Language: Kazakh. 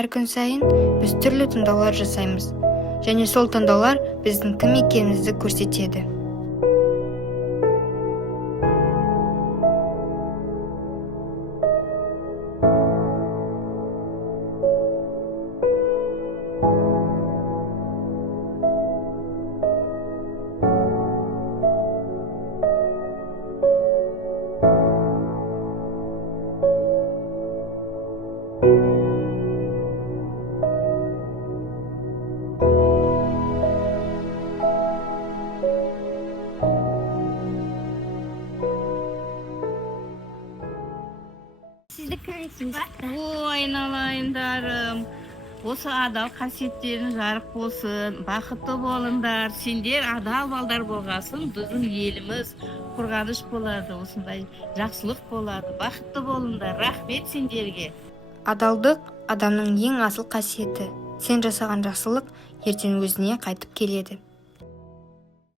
әр күн сайын біз түрлі таңдаулар жасаймыз, және сол таңдаулар біздің кім екенімізді көрсетеді. Сізді кімсің ба? Ой, айналайындарым, осы адал қасиеттерің жарық болсын, бақытты болыңдар. Сендер адал балдар болғасын, біздің еліміз қорғаныш болады, осындай жақсылық болады. Бақытты болыңдар, рахмет сендерге. Адалдық адамның ең асыл қасиеті. Сен жасаған жақсылық ертең өзіне қайтып келеді.